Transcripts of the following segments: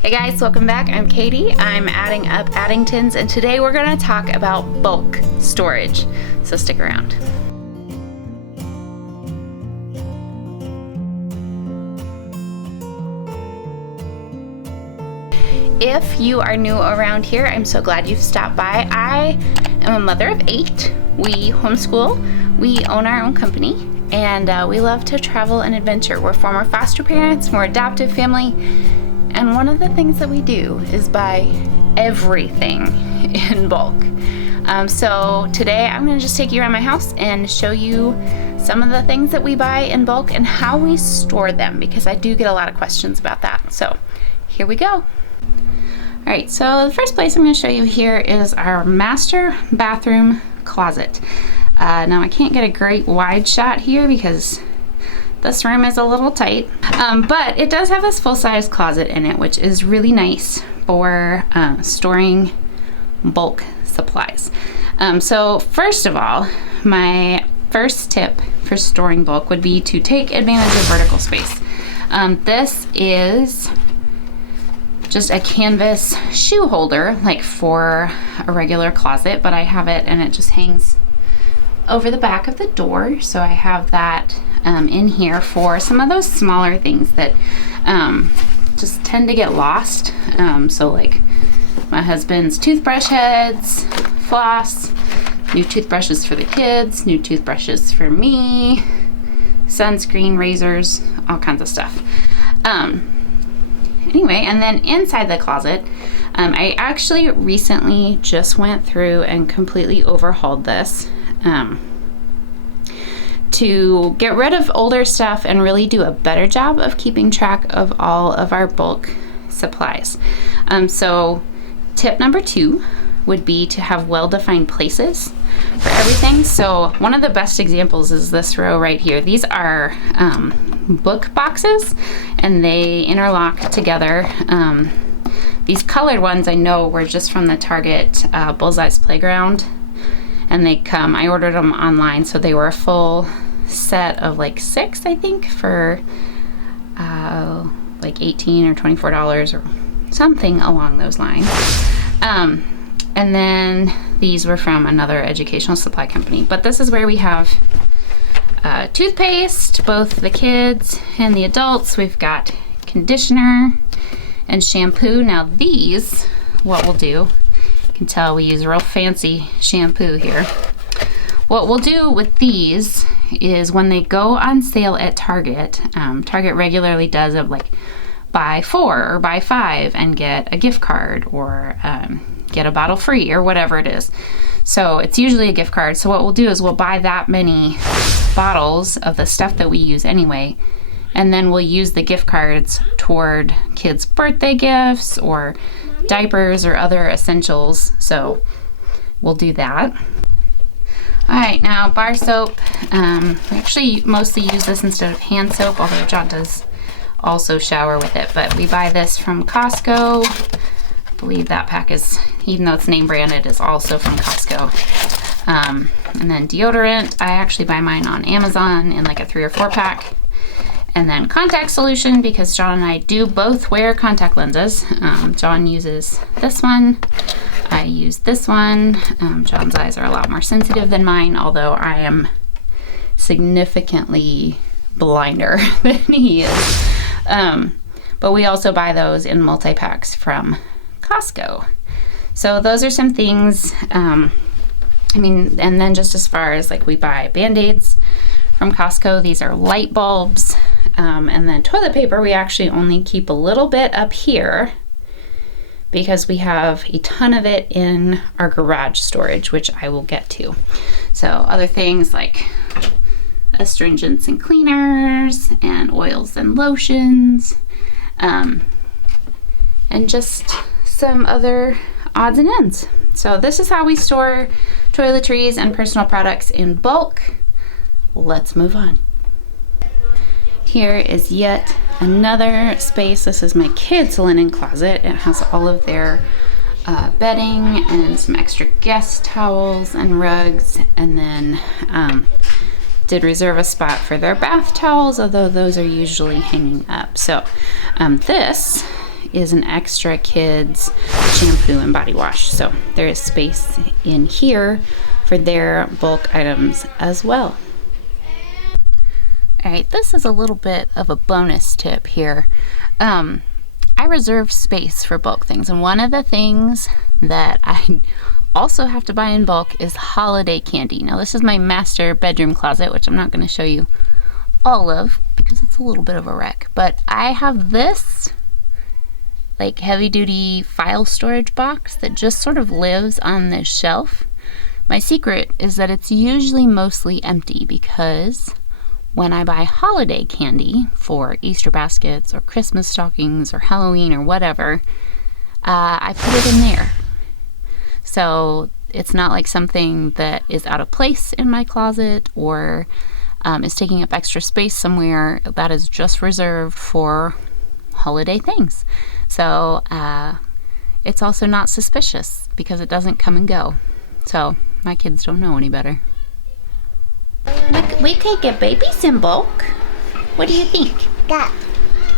Hey guys, welcome back. I'm Katie. I'm adding up Addingtons, and today we're going to talk about bulk storage. So stick around. If you are new around here, I'm so glad you've stopped by. I am a mother of 8. We homeschool, we own our own company, and we love to travel and adventure. We're former foster parents, we're adoptive family, and one of the things that we do is buy everything in bulk. So today I'm going to just take you around my house and show you some of the things that we buy in bulk and how we store them, because I do get a lot of questions about that. So here we go. All right, so the first place I'm going to show you here is our master bathroom closet. Now I can't get a great wide shot here because this room is a little tight, but it does have this full-size closet in it, which is really nice for storing bulk supplies. So first of all, my first tip for storing bulk would be to take advantage of vertical space. This is just a canvas shoe holder, like for a regular closet, but I have it and it just hangs over the back of the door. So I have that in here for some of those smaller things that just tend to get lost. So like my husband's toothbrush heads, floss, new toothbrushes for the kids, new toothbrushes for me, sunscreen, razors, all kinds of stuff. Anyway, and then inside the closet, I actually recently just went through and completely overhauled this to get rid of older stuff and really do a better job of keeping track of all of our bulk supplies. So tip number 2 would be to have well-defined places for everything. So one of the best examples is this row right here. These are book boxes, and they interlock together. These colored ones I know were just from the Target Bullseye's Playground, and they come, I ordered them online, so they were a full set of like 6, I think, for like $18 or $24 or something along those lines. And then these were from another educational supply company. But this is where we have toothpaste, both the kids and the adults. We've got conditioner and shampoo. Now these, what we'll do, you can tell we use real fancy shampoo here. What we'll do with these is when they go on sale at Target, Target regularly does a like buy 4 or buy 5 and get a gift card, or get a bottle free, or whatever it is. So it's usually a gift card. So what we'll do is we'll buy that many bottles of the stuff that we use anyway, and then we'll use the gift cards toward kids' birthday gifts or diapers or other essentials. So we'll do that. All right, now bar soap. We actually mostly use this instead of hand soap, although John does also shower with it, but we buy this from Costco. I believe that pack is, even though it's name branded, is also from Costco. And then deodorant, I actually buy mine on Amazon in like a 3 or 4 pack. And then contact solution, because John and I do both wear contact lenses. John uses this one, I use this one. John's eyes are a lot more sensitive than mine, although I am significantly blinder than he is. But we also buy those in multi-packs from Costco. So those are some things. I mean, and then just as far as like we buy Band-Aids from Costco, these are light bulbs. And then toilet paper, we actually only keep a little bit up here because we have a ton of it in our garage storage, which I will get to. So other things like astringents and cleaners and oils and lotions, and just some other odds and ends. So this is how we store toiletries and personal products in bulk. Let's move on. Here is yet another space. This is my kids' linen closet. It has all of their bedding and some extra guest towels and rugs, and then did reserve a spot for their bath towels, although those are usually hanging up. So this is an extra kids shampoo and body wash. So there is space in here for their bulk items as well. All right, this is a little bit of a bonus tip here. I reserve space for bulk things, and one of the things that I also have to buy in bulk is holiday candy. Now this is my master bedroom closet, which I'm not going to show you all of because it's a little bit of a wreck, but I have this like heavy duty file storage box that just sort of lives on this shelf. My secret is that it's usually mostly empty because when I buy holiday candy for Easter baskets or Christmas stockings or Halloween or whatever, I put it in there. So it's not like something that is out of place in my closet or is taking up extra space somewhere. That is just reserved for holiday things. So it's also not suspicious because it doesn't come and go. So my kids don't know any better. We could get babies in bulk. What do you think? Yeah.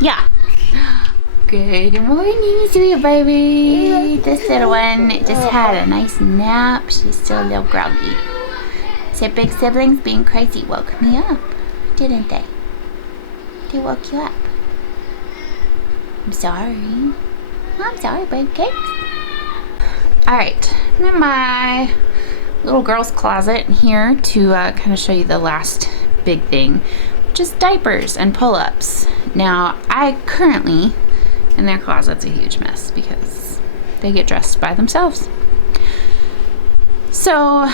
Yeah. Good morning, sweet baby. This little one just had a nice nap. She's still a little groggy. So big siblings being crazy woke me up, didn't they? They woke you up. I'm sorry. I'm sorry, baby cakes. Alright, I'm in my little girl's closet here to kind of show you the last big thing, which is diapers and pull-ups. Now, I currently, in their closet's a huge mess because they get dressed by themselves. So,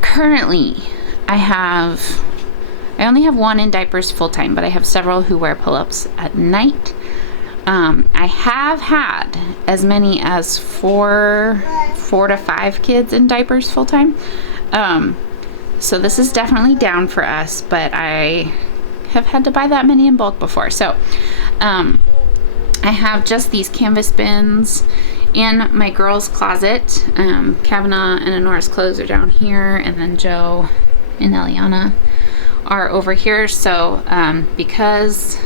currently, I only have one in diapers full-time, but I have several who wear pull-ups at night. I have had as many as four to five kids in diapers full-time. So this is definitely down for us, but I have had to buy that many in bulk before. So I have just these canvas bins in my girls' closet. Kavannah and Annorah's clothes are down here, and then Joe and Elyonah are over here. So because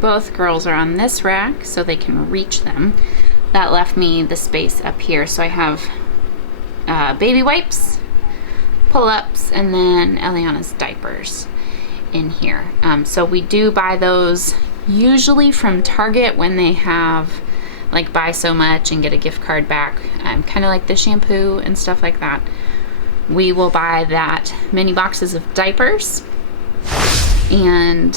both girls are on this rack so they can reach them, that left me the space up here. So I have baby wipes, pull-ups, and then Elyonah's diapers in here. So we do buy those usually from Target when they have like buy so much and get a gift card back, kind of like the shampoo and stuff like that. We will buy that many boxes of diapers, and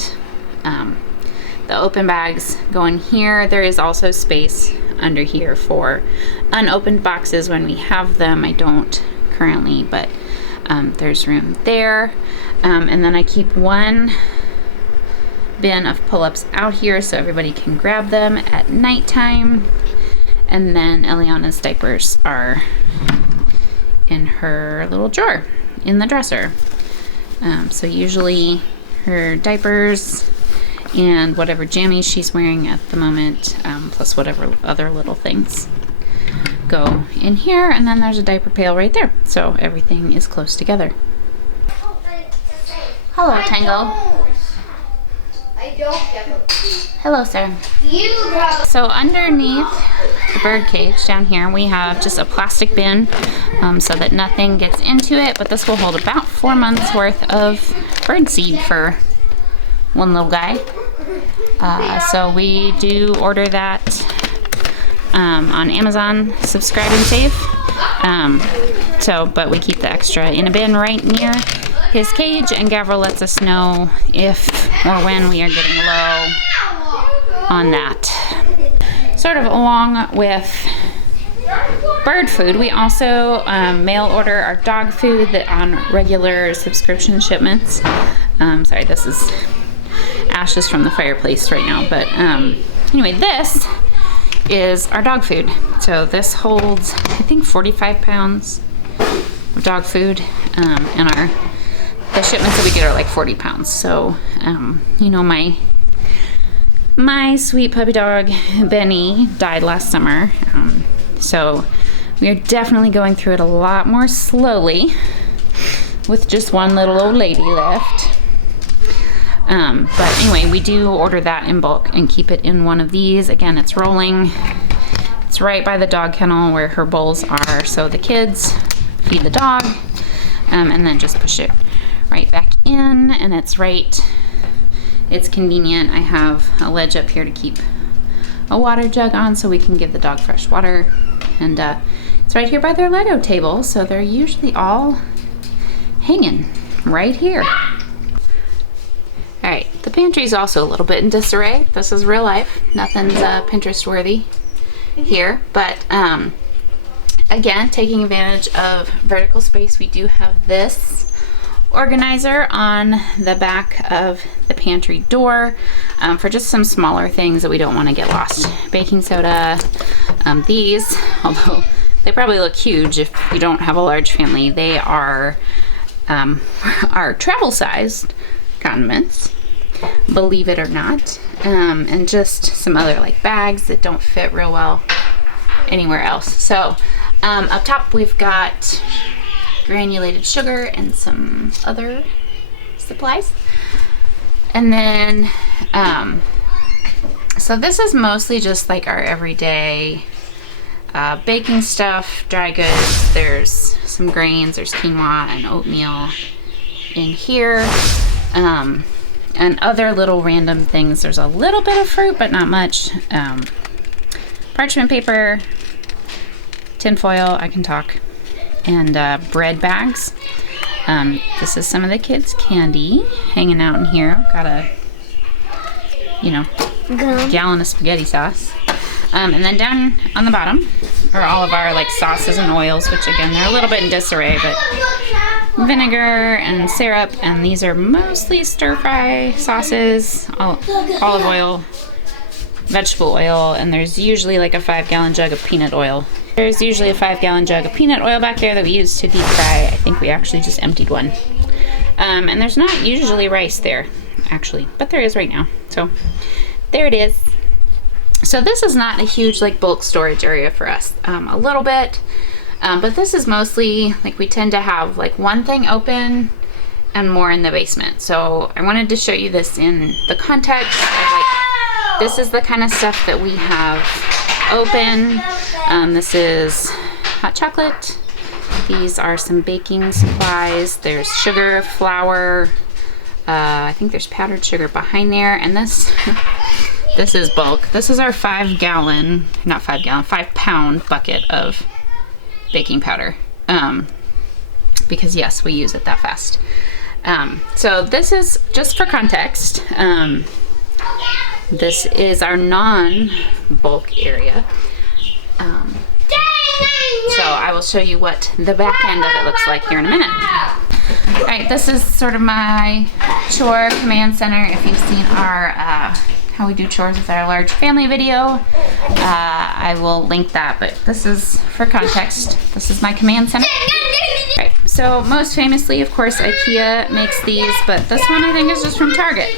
the open bags go in here. There is also space under here for unopened boxes when we have them. I don't currently, but there's room there. And then I keep one bin of pull-ups out here so everybody can grab them at nighttime. And then Elyonah's diapers are in her little drawer in the dresser. So usually her diapers and whatever jammies she's wearing at the moment, plus whatever other little things go in here, and then there's a diaper pail right there. So everything is close together. Hello, Tango. I don't. Hello, sir. So underneath the bird cage down here, we have just a plastic bin so that nothing gets into it, but this will hold about 4 months worth of bird seed for one little guy. So we do order that on Amazon, subscribe and save. But we keep the extra in a bin right near his cage, and Gavrel lets us know if or when we are getting low on that. Sort of along with bird food, we also mail order our dog food that on regular subscription shipments. Sorry, this is ashes from the fireplace right now, but anyway, this is our dog food. So this holds, I think, 45 pounds of dog food, and the shipments that we get are like 40 pounds. So you know, my sweet puppy dog Benny died last summer, so we are definitely going through it a lot more slowly with just one little old lady left. But anyway, we do order that in bulk and keep it in one of these. Again, it's rolling. It's right by the dog kennel where her bowls are, so the kids feed the dog, and then just push it right back in, and it's convenient. I have a ledge up here to keep a water jug on so we can give the dog fresh water, and it's right here by their Lego table, so they're usually all hanging right here. All right, the pantry is also a little bit in disarray. This is real life. Nothing's Pinterest worthy here, but again, taking advantage of vertical space, we do have this organizer on the back of the pantry door for just some smaller things that we don't want to get lost. Baking soda, these, although they probably look huge if you don't have a large family, they are travel-sized condiments, believe it or not, and just some other like bags that don't fit real well anywhere else. So up top we've got granulated sugar and some other supplies, and then so this is mostly just like our everyday baking stuff, dry goods. There's some grains, there's quinoa and oatmeal in here, and other little random things. There's a little bit of fruit, but not much. Parchment paper, tin foil, I can talk, and bread bags. This is some of the kids' candy hanging out in here. Got a, gallon of spaghetti sauce. And then down on the bottom are all of our like sauces and oils, which again, they're a little bit in disarray, but vinegar and syrup, and these are mostly stir-fry sauces, olive oil, vegetable oil, and there's usually like a 5-gallon jug of peanut oil. There's usually a 5-gallon jug of peanut oil back there that we use to deep fry. I think we actually just emptied one. And there's not usually rice there, actually, but there is right now. So there it is. So this is not a huge like bulk storage area for us, a little bit, but this is mostly like we tend to have like one thing open and more in the basement. So I wanted to show you this in the context of like, this is the kind of stuff that we have open. This is hot chocolate. These are some baking supplies. There's sugar, flour. I think there's powdered sugar behind there, and this this is bulk. This is our 5-gallon, not 5-gallon, 5-pound bucket of baking powder. Because yes, we use it that fast. So this is just for context. This is our non-bulk area. So I will show you what the back end of it looks like here in a minute. All right, this is sort of my chore command center. If you've seen our how we do chores with our large family video, I will link that, but this is for context. This is my command center. All right, so most famously, of course, IKEA makes these, but this one I think is just from Target.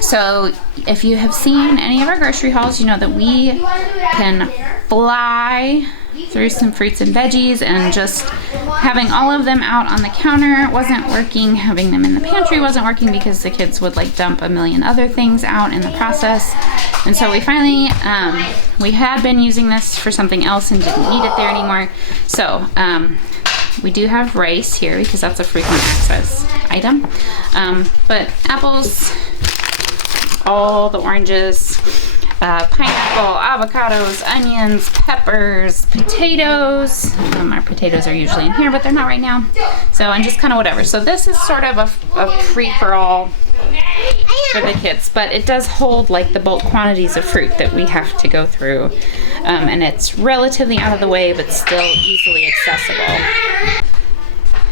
So if you have seen any of our grocery hauls, you know that we can fly through some fruits and veggies, and just having all of them out on the counter wasn't working. Having them in the pantry wasn't working because the kids would like dump a million other things out in the process. And so we finally, we had been using this for something else and didn't need it there anymore. So we do have rice here because that's a frequent access item. But apples, all the oranges, pineapple, avocados, onions, peppers, potatoes. Our potatoes are usually in here, but they're not right now. So, and just kind of whatever. So this is sort of a free-for-all for the kids, but it does hold like the bulk quantities of fruit that we have to go through. And it's relatively out of the way, but still easily accessible.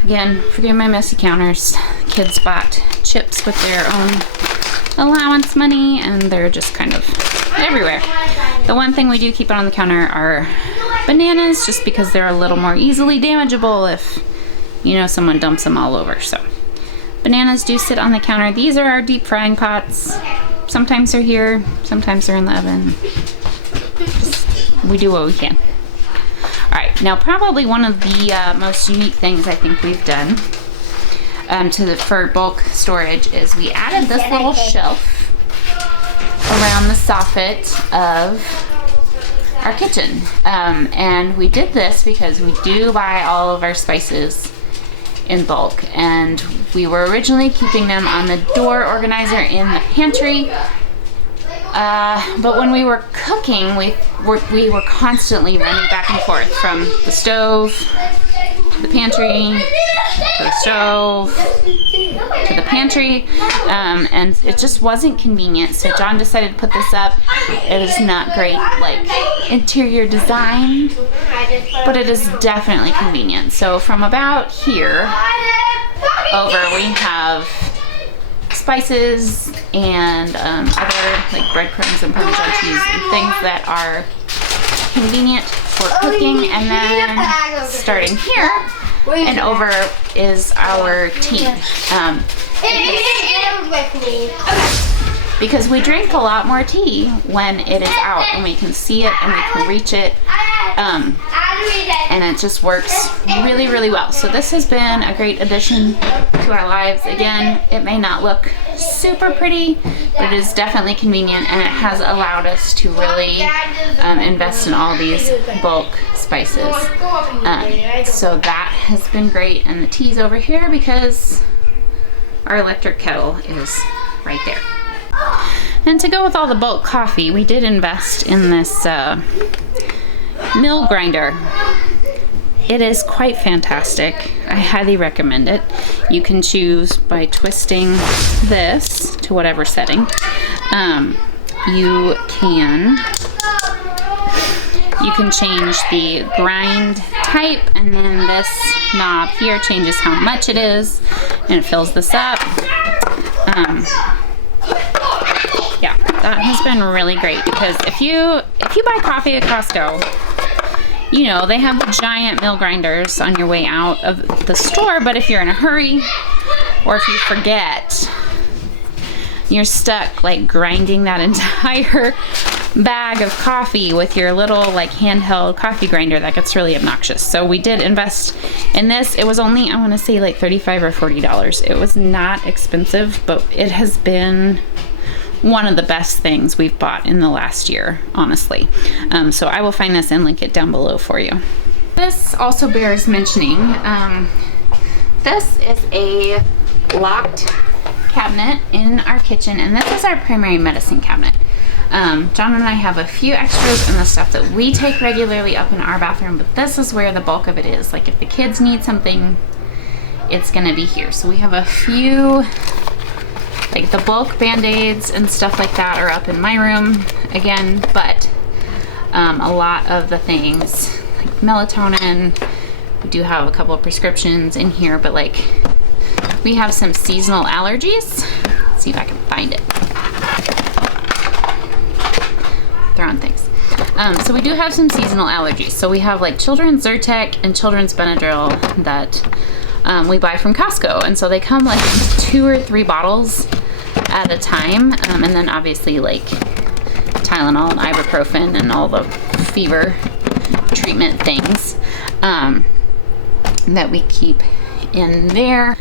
Again, forgive my messy counters. Kids bought chips with their own allowance money, and they're just kind of everywhere. The one thing we do keep on the counter are bananas, just because they're a little more easily damageable if, you know, someone dumps them all over. So bananas do sit on the counter. These are our deep frying pots. Sometimes they're here, sometimes they're in the oven. We do what we can. All right, now probably one of the most unique things I think we've done for bulk storage is we added this little shelf around the soffit of our kitchen. And we did this because we do buy all of our spices in bulk, and we were originally keeping them on the door organizer in the pantry. But when we were cooking, we were constantly running back and forth from the stove to the pantry, to the stove, to the pantry, and it just wasn't convenient. So John decided to put this up. It is not great, like, interior design, but it is definitely convenient. So from about here over, we have spices and other like breadcrumbs and Parmesan cheese and things that are convenient for cooking. And then starting here and over is our tea. Because we drink a lot more tea when it is out and we can see it and we can reach it. And it just works really, really well. So this has been a great addition to our lives. Again, it may not look super pretty, but it is definitely convenient, and it has allowed us to really invest in all these bulk spices. So that has been great. And the tea's over here because our electric kettle is right there. And to go with all the bulk coffee, we did invest in this mill grinder. It is quite fantastic. I highly recommend it. You can choose by twisting this to whatever setting. You can change the grind type, and then this knob here changes how much it is, and it fills this up. Yeah, that has been really great, because if you buy coffee at Costco, you know, they have the giant mill grinders on your way out of the store, but if you're in a hurry or if you forget, you're stuck like grinding that entire bag of coffee with your little like handheld coffee grinder. That gets really obnoxious. So we did invest in this. It was only, I want to say, like $35 or $40. It was not expensive, but it has been one of the best things we've bought in the last year, honestly. So I will find this and link it down below for you. This also bears mentioning. This is a locked cabinet in our kitchen, and this is our primary medicine cabinet. John and I have a few extras and the stuff that we take regularly up in our bathroom, but this is where the bulk of it is. Like if the kids need something, it's gonna be here. So we have a few, like the bulk band-aids and stuff like that are up in my room again, but a lot of the things like melatonin, we do have a couple of prescriptions in here, but like we have some seasonal allergies. Let's see if I can find it. They're on things. So we do have some seasonal allergies. So we have like children's Zyrtec and children's Benadryl that we buy from Costco, and so they come like 2 or 3 bottles at a time, and then obviously like Tylenol and ibuprofen and all the fever treatment things that we keep in there.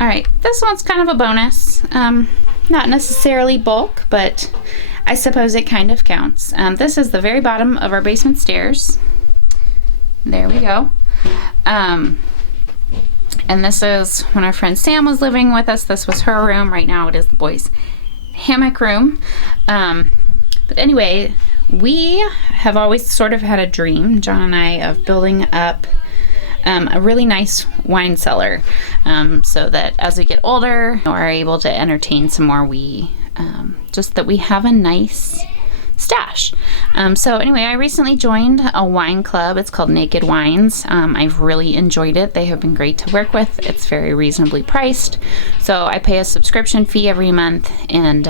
All right, this one's kind of a bonus. Not necessarily bulk, but I suppose it kind of counts. This is the very bottom of our basement stairs. There we go. And this is when our friend Sam was living with us. This was her room. Right now it is the boys' hammock room. But anyway, we have always sort of had a dream, John and I, of building up a really nice wine cellar, so that as we get older, we are able to entertain some more. Just that we have a nice stash. So anyway, I recently joined a wine club. It's called Naked Wines. I've really enjoyed it. They have been great to work with. It's very reasonably priced. So I pay a subscription fee every month, and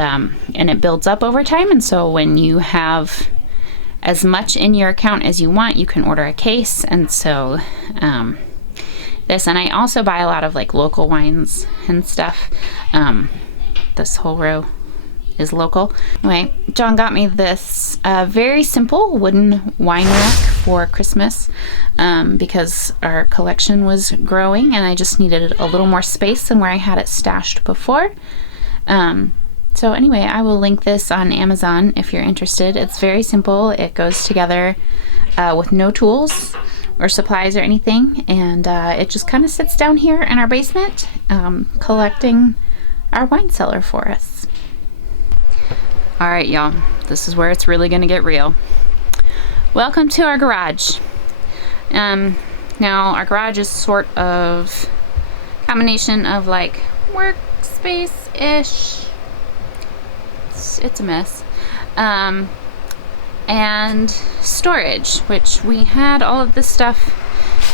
it builds up over time. And so when you have as much in your account as you want, you can order a case. And so this, and I also buy a lot of like local wines and stuff. This whole row is local. Anyway, John got me this very simple wooden wine rack for Christmas because our collection was growing and I just needed a little more space than where I had it stashed before. So anyway, I will link this on Amazon if you're interested. It's very simple. It goes together with no tools or supplies or anything, and it just kind of sits down here in our basement collecting our wine cellar for us. All right, y'all, this is where it's really gonna get real. Welcome to our garage. Now our garage is sort of combination of like workspace-ish. It's a mess. And storage, which we had all of this stuff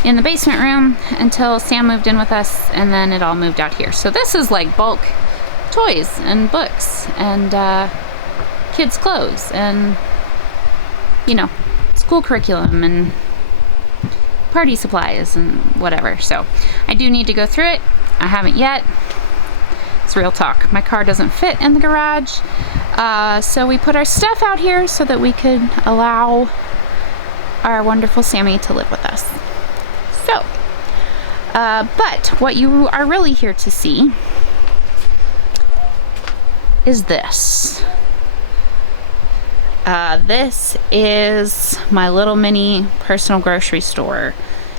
in the basement room until Sam moved in with us, and then it all moved out here. So this is like bulk toys and books and kids' clothes and, you know, school curriculum and party supplies and whatever. So I do need to go through it. I haven't yet. It's real talk. My car doesn't fit in the garage. So we put our stuff out here so that we could allow our wonderful Sammy to live with us. So, but what you are really here to see is this. This is my little mini personal grocery store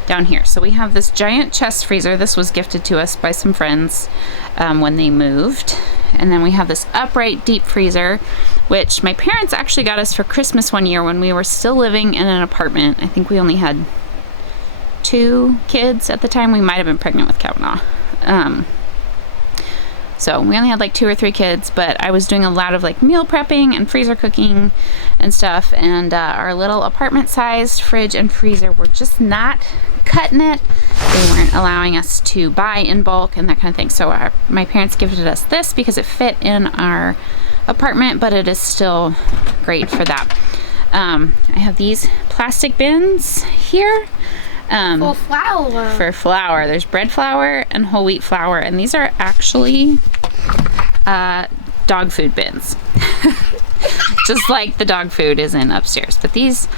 down here. So we have this giant chest freezer. This was gifted to us by some friends when they moved. And then we have this upright deep freezer, which my parents actually got us for Christmas one year when we were still living in an apartment. I think we only had 2 kids at the time. We might have been pregnant with Kavannah. So we only had like 2 or 3 kids, but I was doing a lot of like meal prepping and freezer cooking and stuff. And our little apartment sized fridge and freezer were just not cutting it. They weren't allowing us to buy in bulk and that kind of thing. So my parents gifted us this because it fit in our apartment, but it is still great for that. I have these plastic bins here. For flour. For flour. There's bread flour and whole wheat flour, and these are actually dog food bins. Just like the dog food is in upstairs. But these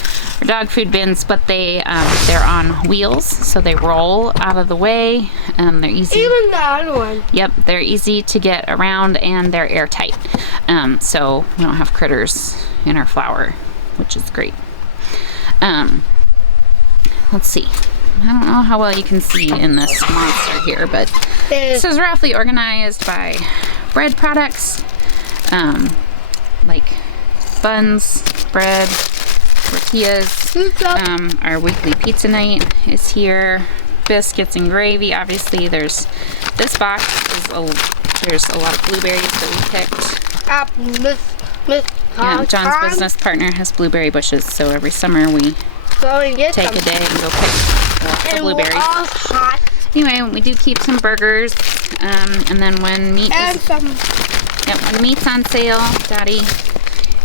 are dog food bins, but they're on wheels, so they roll out of the way. They're easy. Even the other one. Yep, they're easy to get around, and they're airtight. So we don't have critters in our flour, which is great. Let's see. I don't know how well you can see in this monster here, but this is roughly organized by bread products, like buns, bread, tortillas. Our weekly pizza night is here. Biscuits and gravy. Obviously, there's this box. There's a lot of blueberries that we picked. Yeah, John's business partner has blueberry bushes, so every summer we take a day and go pick lots of blueberries. All hot. Anyway, we do keep some burgers, and then when when meat's on sale, Daddy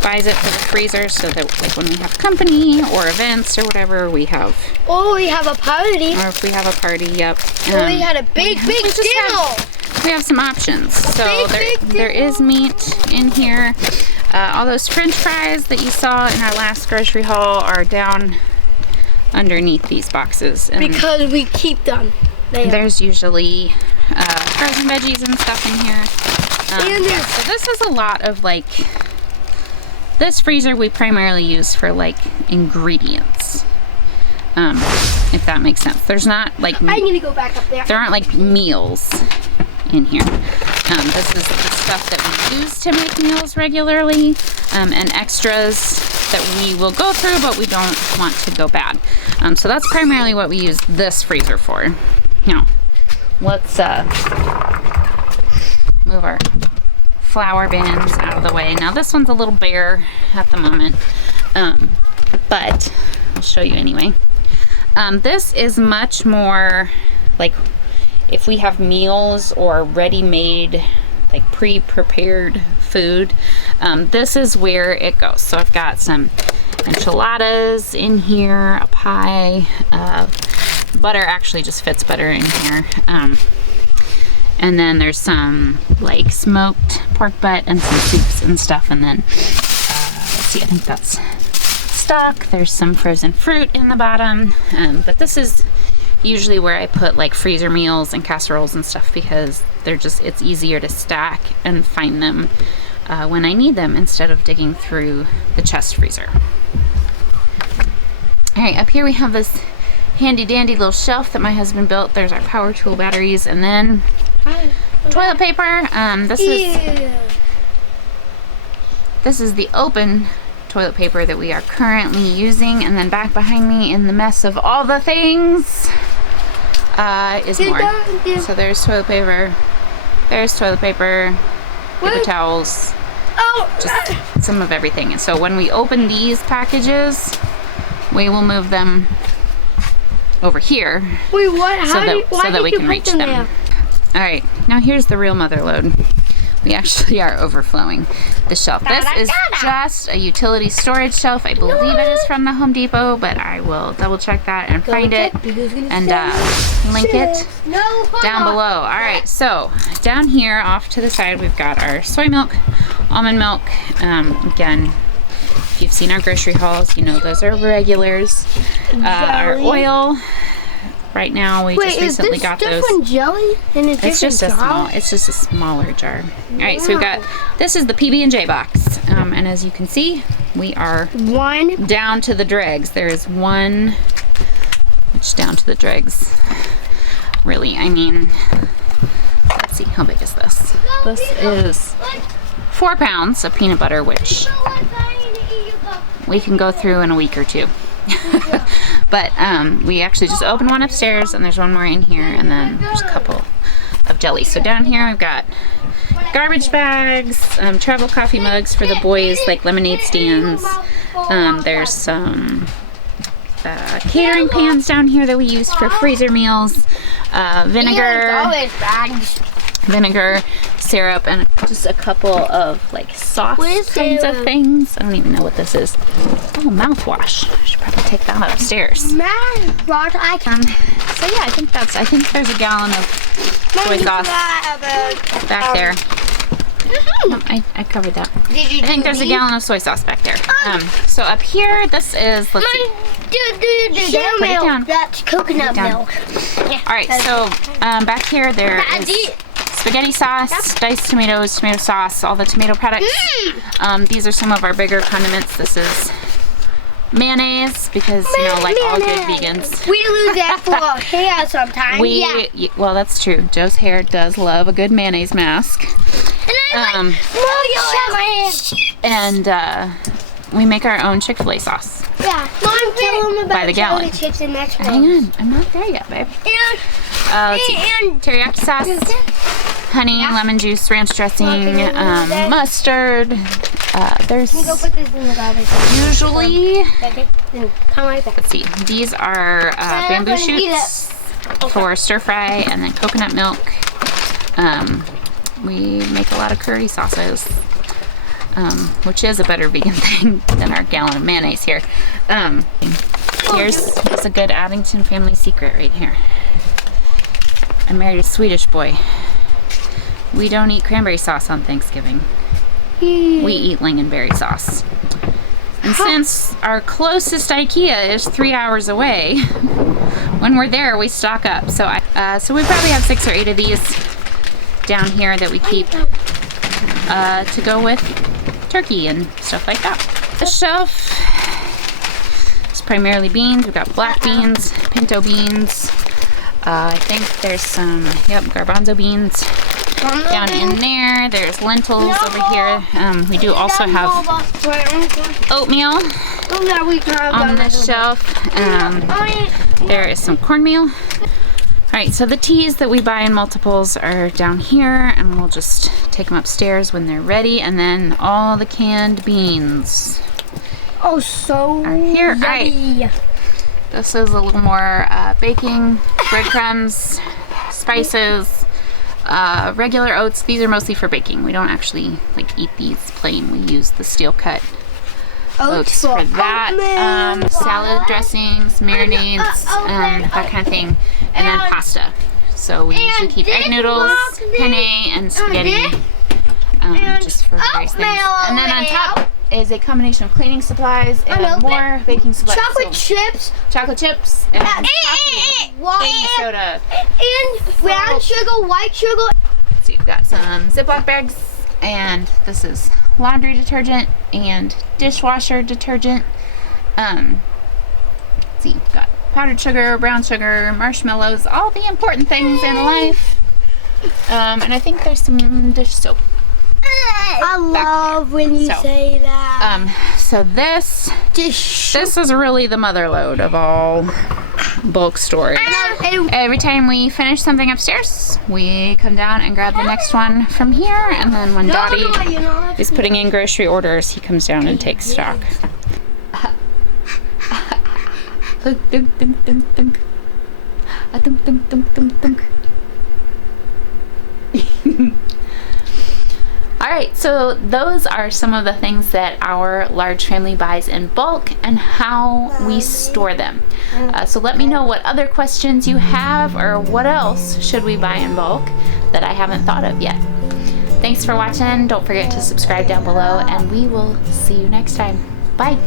buys it for the freezer so that like when we have company or events or whatever, we have. Or we have a party. Or if we have a party, yep. Or we had a big dinner. We have some options. So there is meat in here. All those French fries that you saw in our last grocery haul are down underneath these boxes. And because we keep them. There's usually frozen veggies and stuff in here. So this is a lot of like, this freezer we primarily use for like ingredients. If that makes sense. There's not like, I need to go back up there. There aren't like meals in here. This is the stuff that we use to make meals regularly, and extras that we will go through but we don't want to go bad. So that's primarily what we use this freezer for. Now, let's move our flour bins out of the way. Now this one's a little bare at the moment, but I'll show you anyway. This is much more like if we have meals or ready-made, like pre-prepared food, this is where it goes. So I've got some enchiladas in here, a pie, butter actually just fits better in here, and And then there's some like smoked pork butt and some soups and stuff. And then, let's see, I think that's stock. There's some frozen fruit in the bottom. But this is usually where I put like freezer meals and casseroles and stuff, because they're just, it's easier to stack and find them when I need them instead of digging through the chest freezer. All right, up here we have this handy dandy little shelf that my husband built. There's our power tool batteries, and then toilet paper. This is the open toilet paper that we are currently using, and then back behind me in the mess of all the things is more. So there's toilet paper, paper towels, just some of everything. And so when we open these packages, we will move them over here. Wait, what? So that we can reach them. All right, now here's the real mother load. We actually are overflowing the shelf. This is just a utility storage shelf. I believe it is from the Home Depot, but I will double check that and find it and link it down below. All right, so down here off to the side, we've got our soy milk, almond milk. Again, if you've seen our grocery hauls, you know those are regulars. Our oil. Right now, we just recently got those. Different jelly in a it's just a jar? it's just a smaller jar. All right, so we've got, this is the PB&J box, and as you can see, we are down to the dregs. There is one, which down to the dregs. Really, I mean, let's see, how big is this? This is 4 pounds of peanut butter, which we can go through in a week or two. But we actually just opened one upstairs, and there's one more in here, and then there's a couple of jellies. So down here we've got garbage bags, travel coffee mugs for the boys, like lemonade stands. There's some catering pans down here that we use for freezer meals, vinegar, syrup, and just a couple of like sauce kinds of things. I don't even know what this is. Oh, mouthwash. I should probably take that upstairs. Mouthwash, I can. So yeah, I think there's a gallon of soy sauce back there. No, I covered that. I think there's a gallon of soy sauce back there. So up here, this is, let's see. Put it down. That's coconut milk. Yeah. All right, so back here there is spaghetti sauce, diced tomatoes, tomato sauce, all the tomato products. These are some of our bigger condiments. This is mayonnaise, because you know, like all good vegans, we lose that for our hair sometimes. Well, that's true. Joe's hair does love a good mayonnaise mask. And and we make our own Chick-fil-A sauce. Yeah, Mom, tell them about by the gallon. Chips and Hang on, I'm not there yet, babe. Let's see. Teriyaki sauce, honey, lemon juice, ranch dressing, mustard. There's usually, let's see, these are bamboo shoots for stir fry, and then coconut milk. We make a lot of curry sauces, which is a better vegan thing than our gallon of mayonnaise here. Here's a good Addington family secret right here. I married a Swedish boy. We don't eat cranberry sauce on Thanksgiving. We eat lingonberry sauce. And since our closest IKEA is 3 hours away, when we're there we stock up. So so we probably have 6 or 8 of these down here that we keep to go with turkey and stuff like that. The shelf is primarily beans. We've got black beans, pinto beans. I think there's some, garbanzo beans down in there. There's lentils over here. We do also have oatmeal on the shelf. There is some cornmeal. Alright, so the teas that we buy in multiples are down here, and we'll just take them upstairs when they're ready. And then all the canned beans are here. Alright, this is a little more baking, breadcrumbs, spices, regular oats. These are mostly for baking. We don't actually eat these plain. We use the steel cut oats for that. Salad dressings, marinades, that kind of thing, and then pasta. So we usually keep egg noodles, penne, and spaghetti, just for various things. And then on top is a combination of cleaning supplies and more baking supplies. Chocolate chips, And coffee, baking soda. And brown sugar, white sugar. So you've got some Ziploc bags, and this is laundry detergent and dishwasher detergent. Let's see, you've got powdered sugar, brown sugar, marshmallows, all the important things in life. And I think there's some dish soap. I love when you say that. So this is really the mother load of all bulk storage. Every time we finish something upstairs, we come down and grab the next one from here, and then when Dottie is putting in grocery orders, he comes down and takes stock. Alright, so those are some of the things that our large family buys in bulk and how we store them. So let me know what other questions you have, or what else should we buy in bulk that I haven't thought of yet. Thanks for watching. Don't forget to subscribe down below, and we will see you next time. Bye!